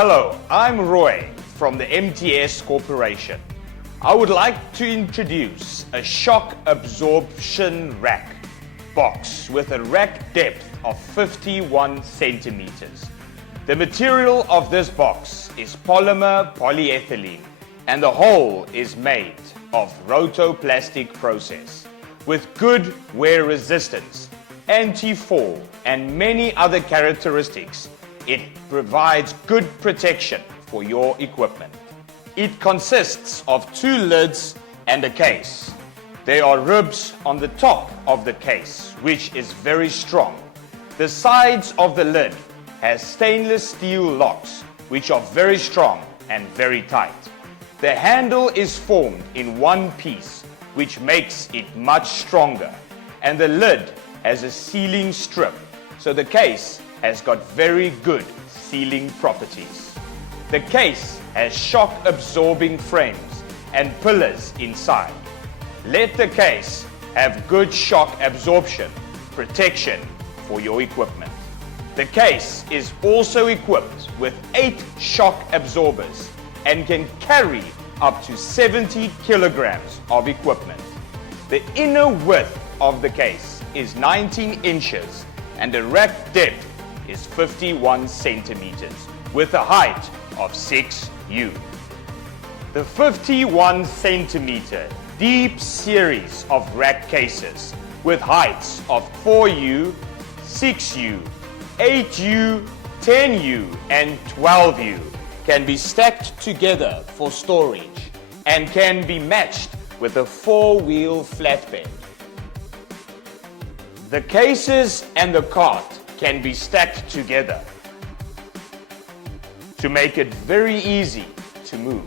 Hello, I'm Roy from the MTS Corporation. I would like to introduce a shock absorption rack box with a rack depth of 51 centimeters. The material of this box is polymer polyethylene and the whole is made of rotoplastic process with good wear resistance, anti-fall and many other characteristics. It provides good protection for your equipment. It consists of 2 lids and a case. There are ribs on the top of the case, which is very strong. The sides of the lid has stainless steel locks, which are very strong and very tight. The handle is formed in one piece, which makes it much stronger. And the lid has a sealing strip, so the case has got very good sealing properties. The case has shock absorbing frames and pillars inside. Let the case have good shock absorption protection for your equipment. The case is also equipped with 8 shock absorbers and can carry up to 70 kilograms of equipment. The inner width of the case is 19 inches and the rack depth is 51 centimeters with a height of 6U. The 51 centimeter deep series of rack cases with heights of 4U, 6U, 8U, 10U and 12U can be stacked together for storage and can be matched with a 4-wheel flatbed. The cases and the cart can be stacked together to make it very easy to move.